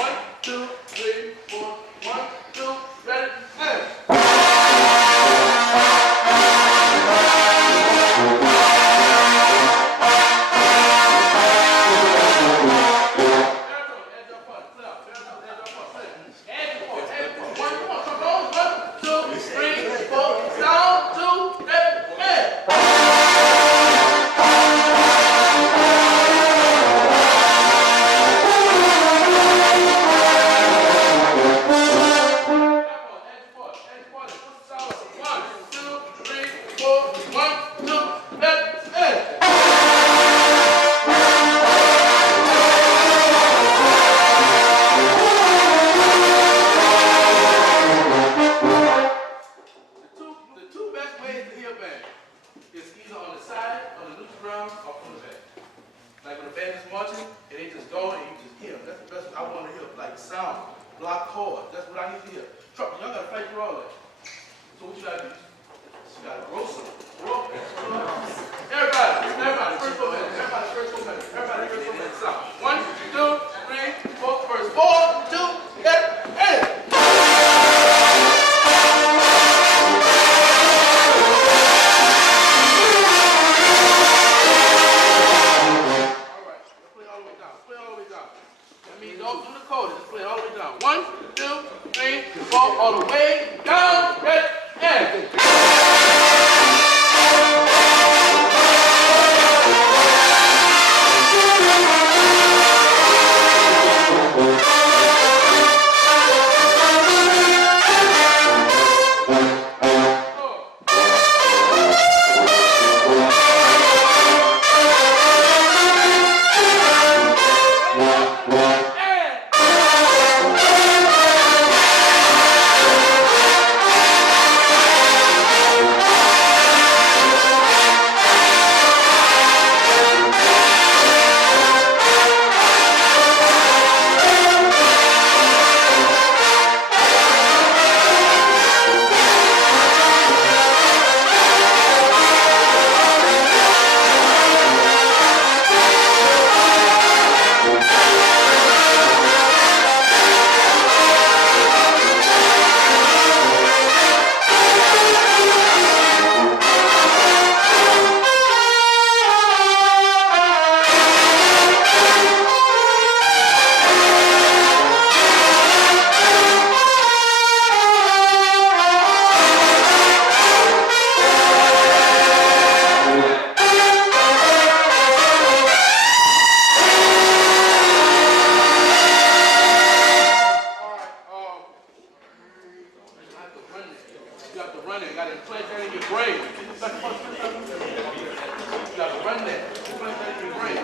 1, 2, 3, 4. 1, 2, ready, and. Like when the band is marching, and they just go and you just hear them. That's the best I want to hear, like sound, block chord. That's what I need to hear. Y'all gotta fight through all that. So what you gotta do? You gotta roll some. Everybody, first 4 minutes. Everybody, first 4 minutes. Everybody, first 4 minutes. Sound. 1, 2, 3, 4, first 4, 2, get in. Don't do the chorus, just play it all the way down. 1, 2, 3, 4, all the way down, ready, and. You have to run it. You got to implant that in your brain. You got to run that. Implant that in your brain.